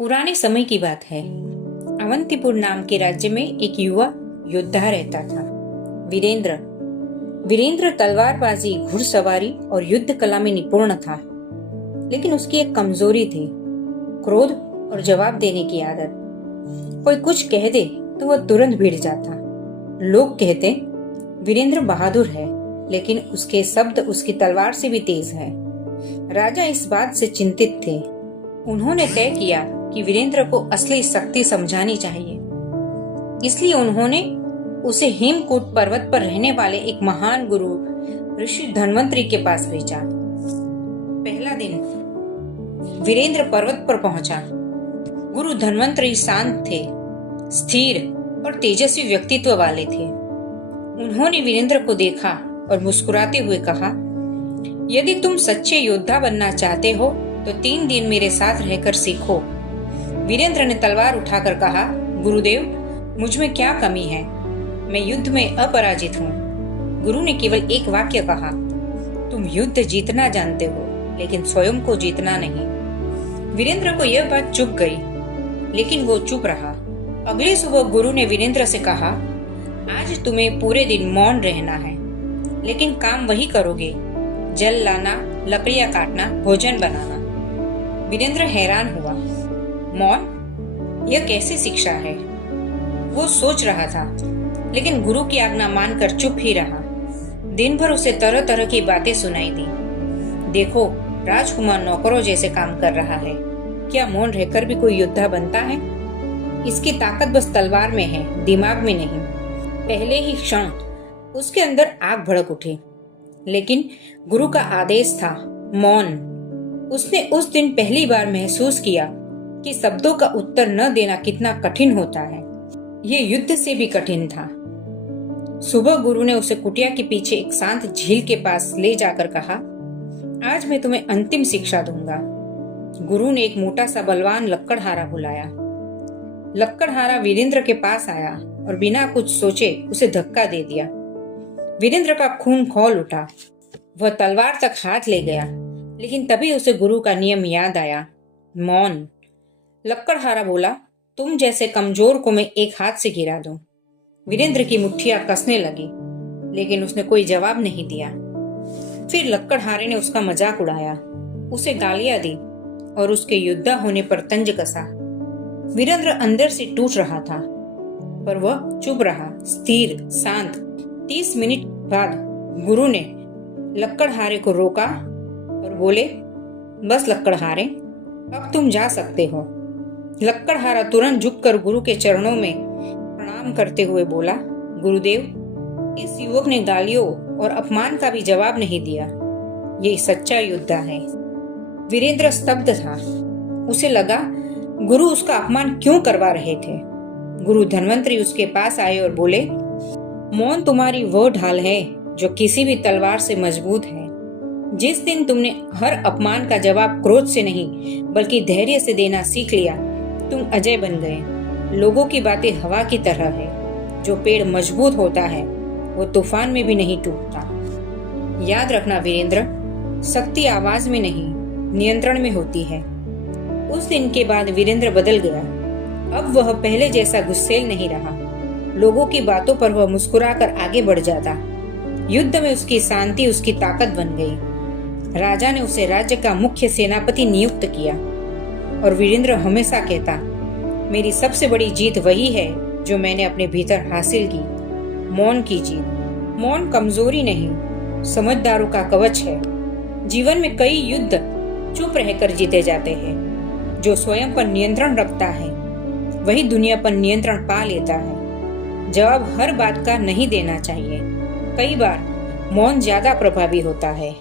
पुराने समय की बात है। अवंतीपुर नाम के राज्य में एक युवा योद्धा रहता था, वीरेंद्र। वीरेंद्र तलवारबाजी, घुड़सवारी और युद्ध कला में निपुण था, लेकिन उसकी एक कमजोरी थी, क्रोध और जवाब देने की आदत। कोई कुछ कह दे तो वह तुरंत भिड़ जाता। लोग कहते वीरेंद्र बहादुर है, लेकिन उसके शब्द उसकी तलवार से भी तेज है। राजा इस बात से चिंतित थे। उन्होंने तय किया कि वीरेंद्र को असली शक्ति समझानी चाहिए। इसलिए उन्होंने उसे हेमकूट पर्वत पर रहने वाले एक महान गुरु ऋषि धन्वंतरी के पास भेजा। पहला दिन वीरेंद्र पर्वत पर पहुंचा। गुरु धन्वंतरी शांत थे, स्थिर और तेजस्वी व्यक्तित्व वाले थे। उन्होंने वीरेंद्र को देखा और मुस्कुराते हुए कहा, यदि तुम सच्चे योद्धा बनना चाहते हो तो 3 दिन मेरे साथ रहकर सीखो। वीरेंद्र ने तलवार उठाकर कहा, गुरुदेव, मुझ में क्या कमी है? मैं युद्ध में अपराजित हूँ। गुरु ने केवल एक वाक्य कहा, तुम युद्ध जीतना जानते हो, लेकिन स्वयं को जीतना नहीं। वीरेंद्र को यह बात चुभ गई, लेकिन वो चुप रहा। अगली सुबह गुरु ने वीरेंद्र से कहा, आज तुम्हें पूरे दिन मौन रहना है, लेकिन काम वही करोगे, जल लाना, लकड़ियां काटना, भोजन बनाना। वीरेंद्र हैरान हुआ। मौन? यह कैसी शिक्षा है? वो सोच रहा था, लेकिन गुरु की आज्ञा मानकर चुप ही रहा। दिन भर उसे तरह तरह की बातें सुनाई दी। देखो, राजकुमार नौकरों जैसे काम कर रहा है। क्या मौन रहकर भी कोई योद्धा बनता है? इसकी ताकत बस तलवार में है, दिमाग में नहीं। पहले ही क्षण उसके अंदर आग भड़क उठी। लेकिन गुरु का आदेश था, मौन। उसने उस दिन पहली बार महसूस किया कि शब्दों का उत्तर न देना कितना कठिन होता है। ये युद्ध से भी कठिन था। सुबह गुरु ने उसे कुटिया के पीछे एक शांत झील के पास ले जाकर कहा, आज मैं तुम्हें अंतिम शिक्षा दूंगा। गुरु ने एक मोटा सा बलवान लक्कड़हारा बुलाया। लक्कड़हारा वीरेंद्र के पास आया और बिना कुछ सोचे उसे धक्का दे दिया। वीरेंद्र का खून खौल उठा। वह तलवार तक हाथ ले गया, लेकिन तभी उसे गुरु का नियम याद आया, मौन। लक्कड़हारा बोला, तुम जैसे कमजोर को मैं एक हाथ से गिरा दूं। वीरेंद्र की मुट्ठियां कसने लगी, लेकिन उसने कोई जवाब नहीं दिया। फिर लक्कड़हारे ने उसका मजाक उड़ाया, उसे गालियां दी और उसके योद्धा होने पर तंज कसा। वीरेंद्र अंदर से टूट रहा था, पर वह चुप रहा, स्थिर, शांत। 30 मिनट बाद गुरु ने लक्कड़हारे को रोका और बोले, बस लक्कड़हारे, अब तुम जा सकते हो। लक्कड़हारा तुरंत झुककर गुरु के चरणों में प्रणाम करते हुए बोला, गुरुदेव, इस युवक ने गालियों और अपमान का भी जवाब नहीं दिया। ये सच्चा योद्धा है। वीरेंद्र स्तब्ध था। उसे लगा, गुरु उसका अपमान क्यों करवा रहे थे? गुरु धन्वंतरी उसके पास आए और बोले, मौन तुम्हारी वह ढाल है जो किसी भी तलवार से मजबूत है। जिस दिन तुमने हर अपमान का जवाब क्रोध से नहीं, बल्कि धैर्य से देना सीख लिया, तुम अजय बन गए। लोगों की बातें हवा की तरह है। जो पेड़ मजबूत होता है, वो तूफान में भी नहीं टूटता। याद रखना वीरेंद्र, शक्ति आवाज में नहीं, नियंत्रण में होती है। उस दिन के बाद वीरेंद्र बदल गया। अब वह पहले जैसा गुस्सैल नहीं रहा। लोगों की बातों पर वह मुस्कुराकर आगे बढ़ जाता। युद्ध में उसकी शांति उसकी ताकत बन गई। राजा ने उसे राज्य का मुख्य सेनापति नियुक्त किया और वीरेंद्र हमेशा कहता, मेरी सबसे बड़ी जीत वही है जो मैंने अपने भीतर हासिल की, मौन की जीत। मौन कमजोरी नहीं, समझदारों का कवच है। जीवन में कई युद्ध चुप रहकर जीते जाते हैं। जो स्वयं पर नियंत्रण रखता है, वही दुनिया पर नियंत्रण पा लेता है। जवाब हर बात का नहीं देना चाहिए। कई बार मौन ज्यादा प्रभावी होता है।